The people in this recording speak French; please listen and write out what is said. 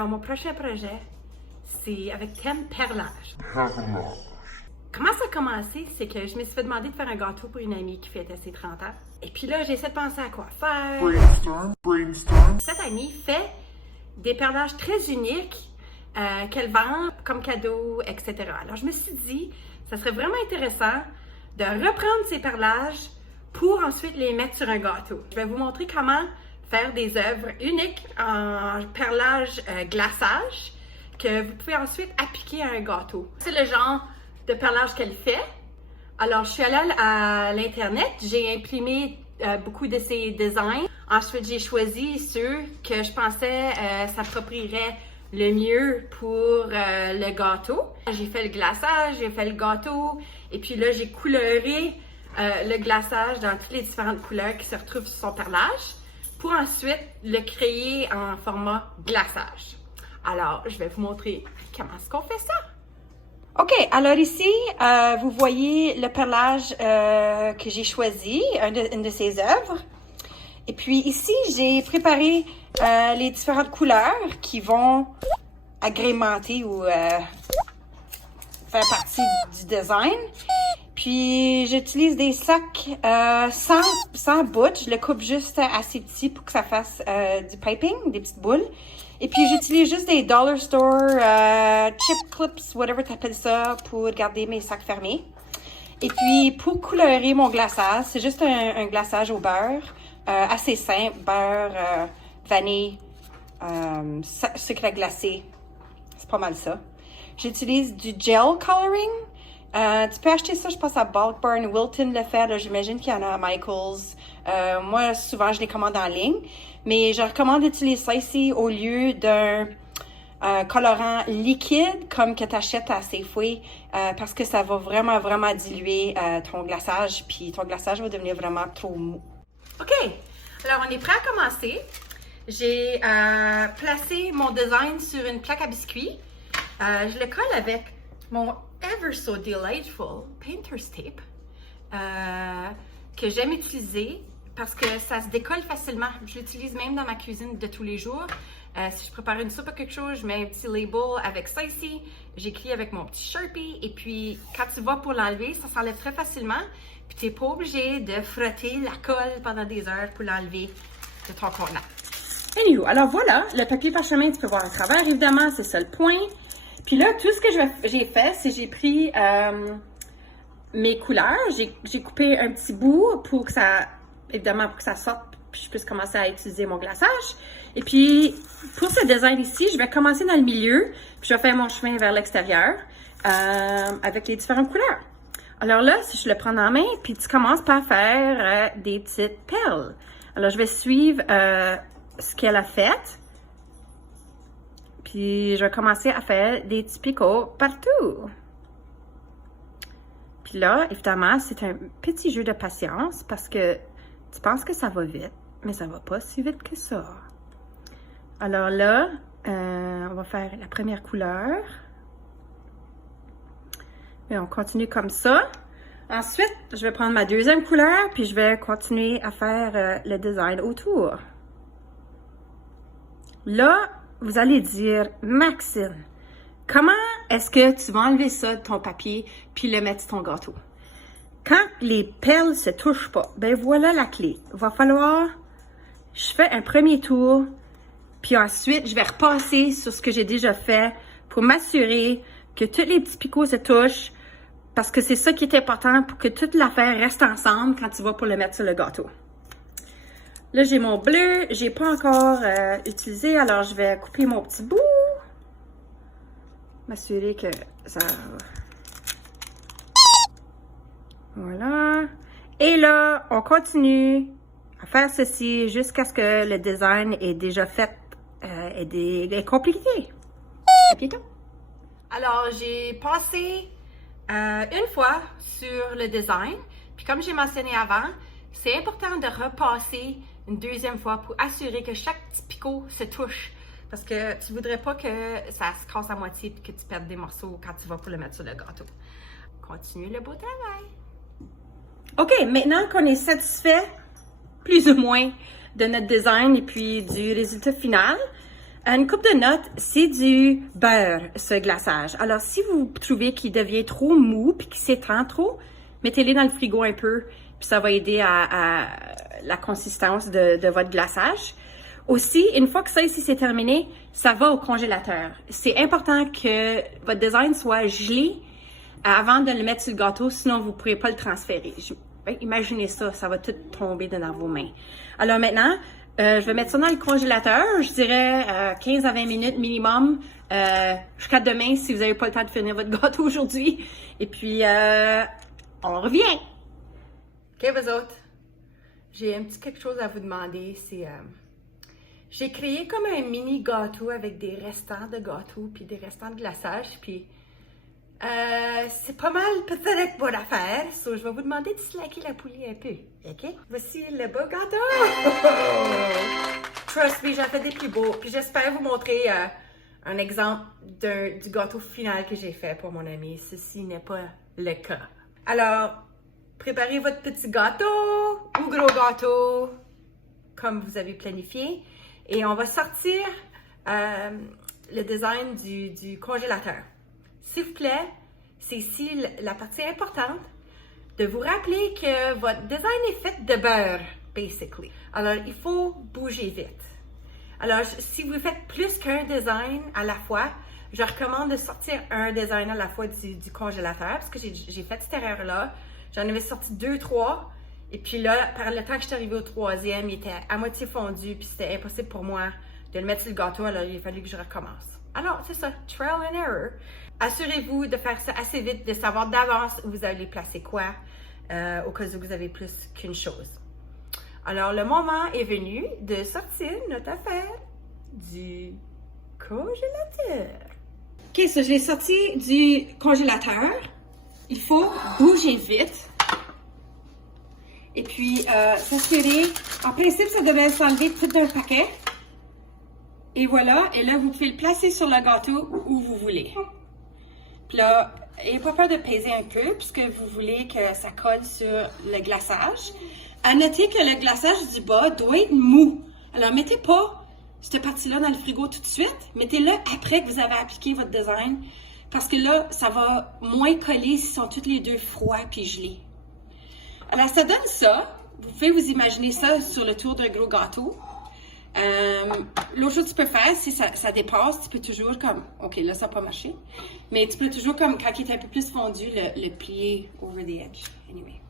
Alors, mon prochain projet, c'est avec thème perlage. Comment ça a commencé? C'est que je me suis fait demander de faire un gâteau pour une amie qui fêtait ses 30 ans. Et puis là, j'essaie de penser à quoi faire. Brainstorm. Cette amie fait des perlages très uniques qu'elle vend comme cadeau, etc. Alors, je me suis dit, ça serait vraiment intéressant de reprendre ces perlages pour ensuite les mettre sur un gâteau. Je vais vous montrer comment faire des œuvres uniques en perlage glaçage que vous pouvez ensuite appliquer à un gâteau. C'est le genre de perlage qu'elle fait. Alors, je suis allée à l'Internet, j'ai imprimé beaucoup de ses designs. Ensuite, j'ai choisi ceux que je pensais s'approprieraient le mieux pour le gâteau. J'ai fait le glaçage, j'ai fait le gâteau, et puis là, j'ai coloré le glaçage dans toutes les différentes couleurs qui se retrouvent sur son perlage pour ensuite le créer en format glaçage. Alors, je vais vous montrer comment est-ce qu'on fait ça. OK, alors ici, vous voyez le perlage que j'ai choisi, une de ses œuvres. Et puis ici, j'ai préparé les différentes couleurs qui vont agrémenter ou faire partie du design. Puis j'utilise des sacs sans bout. Je le coupe juste assez petit pour que ça fasse du piping, des petites boules. Et puis j'utilise juste des dollar store, chip clips, whatever tu appelles ça, pour garder mes sacs fermés. Et puis pour colorer mon glaçage, c'est juste un glaçage au beurre, assez simple, beurre, vanille, sucre glacé. C'est pas mal ça. J'utilise du gel coloring. Tu peux acheter ça, je pense, à Bulk Barn. Wilton le fait, j'imagine qu'il y en a à Michaels. Moi, souvent, je les commande en ligne. Mais je recommande d'utiliser ça ici au lieu d'un colorant liquide comme que tu achètes à Safeway parce que ça va vraiment, vraiment diluer ton glaçage. Puis ton glaçage va devenir vraiment trop mou. OK. Alors, on est prêt à commencer. J'ai placé mon design sur une plaque à biscuits. Je le colle avec mon Ever So Delightful Painter's Tape que j'aime utiliser parce que ça se décolle facilement. Je l'utilise même dans ma cuisine de tous les jours. Si je prépare une soupe ou quelque chose, je mets un petit label avec ça ici. J'écris avec mon petit Sharpie et puis quand tu vas pour l'enlever, ça s'enlève très facilement. Puis tu n'es pas obligé de frotter la colle pendant des heures pour l'enlever de ton contenant. Anywho, alors voilà, le papier parchemin, tu peux voir à travers, évidemment, c'est ça le point. Puis là, tout ce que j'ai fait, c'est j'ai pris mes couleurs, j'ai coupé un petit bout pour que ça, évidemment, pour que ça sorte, puis je puisse commencer à utiliser mon glaçage. Et puis, pour ce design ici, je vais commencer dans le milieu, puis je vais faire mon chemin vers l'extérieur avec les différentes couleurs. Alors là, si je le prends en main, puis tu commences par faire des petites perles. Alors, je vais suivre ce qu'elle a fait. Puis, je vais commencer à faire des petits picots partout. Puis là, évidemment, c'est un petit jeu de patience parce que tu penses que ça va vite, mais ça va pas si vite que ça. Alors là, on va faire la première couleur. Et on continue comme ça. Ensuite, je vais prendre ma deuxième couleur, puis je vais continuer à faire le design autour. Là, vous allez dire, Maxine, comment est-ce que tu vas enlever ça de ton papier puis le mettre sur ton gâteau? Quand les perles se touchent pas, ben voilà la clé. Il va falloir, je fais un premier tour, puis ensuite, je vais repasser sur ce que j'ai déjà fait pour m'assurer que tous les petits picots se touchent parce que c'est ça qui est important pour que toute l'affaire reste ensemble quand tu vas pour le mettre sur le gâteau. Là, j'ai mon bleu, j'ai pas encore utilisé, alors je vais couper mon petit bout. M'assurer que ça... Voilà. Et là, on continue à faire ceci jusqu'à ce que le design est déjà fait, est complété. À bientôt. Alors, j'ai passé une fois sur le design, puis comme j'ai mentionné avant, c'est important de repasser une deuxième fois pour assurer que chaque petit picot se touche. Parce que tu ne voudrais pas que ça se casse à moitié et que tu perdes des morceaux quand tu vas pour le mettre sur le gâteau. Continue le beau travail. OK, maintenant qu'on est satisfait, plus ou moins, de notre design et puis du résultat final, Une coupe de notes, c'est du beurre, ce glaçage. Alors, si vous trouvez qu'il devient trop mou puis qu'il s'étend trop, mettez-les dans le frigo un peu, puis ça va aider à la consistance de votre glaçage. Aussi, une fois que ça ici c'est terminé, ça va au congélateur. C'est important que votre design soit gelé avant de le mettre sur le gâteau, sinon vous ne pourrez pas le transférer. Imaginez ça, ça va tout tomber dans vos mains. Alors maintenant, je vais mettre ça dans le congélateur, je dirais 15 à 20 minutes minimum, jusqu'à demain si vous n'avez pas le temps de finir votre gâteau aujourd'hui. Et puis, on revient! OK, vous autres, j'ai un petit quelque chose à vous demander. J'ai créé comme un mini gâteau avec des restants de gâteau puis des restants de glaçage. Puis, c'est pas mal peut-être bonne affaire. So, je vais vous demander de slacker la poulie un peu. OK? Voici le beau gâteau! Trust me, j'en fais des plus beaux. Puis j'espère vous montrer un exemple du gâteau final que j'ai fait pour mon ami. Ceci n'est pas le cas. Alors, préparez votre petit gâteau ou gros gâteau, comme vous avez planifié. Et on va sortir le design du congélateur. S'il vous plaît, c'est ici la partie importante, de vous rappeler que votre design est fait de beurre, basically. Alors, il faut bouger vite. Alors, si vous faites plus qu'un design à la fois, je recommande de sortir un design à la fois du congélateur, parce que j'ai fait cette erreur-là. J'en avais sorti 2, 3, et puis là, par le temps que je suis arrivée au troisième, il était à moitié fondu, puis c'était impossible pour moi de le mettre sur le gâteau, alors il a fallu que je recommence. Alors, c'est ça, trial and error. Assurez-vous de faire ça assez vite, de savoir d'avance où vous allez placer quoi, au cas où vous avez plus qu'une chose. Alors, le moment est venu de sortir notre affaire du congélateur. OK, ça, je l'ai sorti du congélateur. Il faut bouger vite. Et puis, s'assurer, en principe, ça devrait s'enlever tout d'un paquet. Et voilà, et là, vous pouvez le placer sur le gâteau où vous voulez. Puis là, n'ayez pas peur de peser un peu, puisque vous voulez que ça colle sur le glaçage. À noter que le glaçage du bas doit être mou. Alors, mettez pas cette partie-là dans le frigo tout de suite. Mettez-le après que vous avez appliqué votre design, parce que là, ça va moins coller s'ils sont tous les deux froids puis gelés. Alors, ça donne ça. Vous pouvez vous imaginer ça sur le tour d'un gros gâteau. L'autre chose que tu peux faire, si ça dépasse, tu peux toujours comme, ok, là ça n'a pas marché, mais tu peux toujours comme, quand il est un peu plus fondu, le plier over the edge. Anyway.